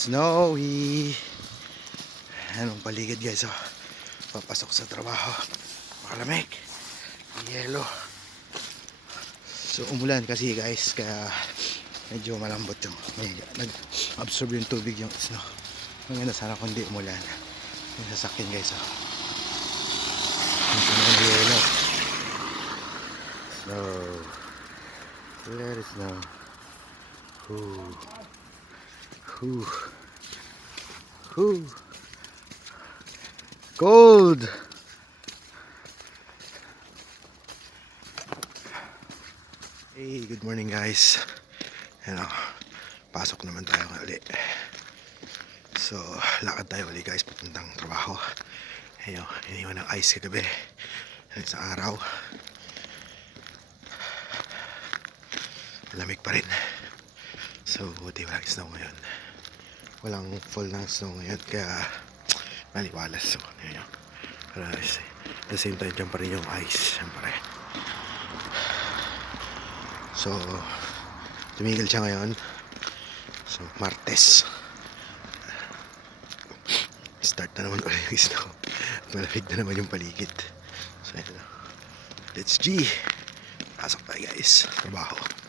Snowy. Anong paligid guys, oh. Papasok sa trabaho. Malamig. Yelo. So umulan kasi guys, kaya medyo malambot yung nag-absorb yung tubig yung snow. Maganda sana kung di umulan. Yung sasakyan guys, oh. Medyo na yelo. Snow. Let it snow. Ooh. Ooh. Ooh. Cold. Hey, good morning guys. Ano, pasok naman tayo ulit. So, lakad tayo ulit guys papuntang trabaho. Ayun, iniwan ng ice kagabi sa araw. Malamig pa rin. So, buti walang snow ngayon. Walang fall ng snow ngayon, kaya maliwalas. So, ayun. Pero at the same time, dyan pa rin yung ice. Siyempre. So, tumigil siya ngayon. So, Martes. Start na naman ulit yung snow. Malamig na naman yung paligid. So, ayun. Let's G. Pasok tayo guys. Trabaho.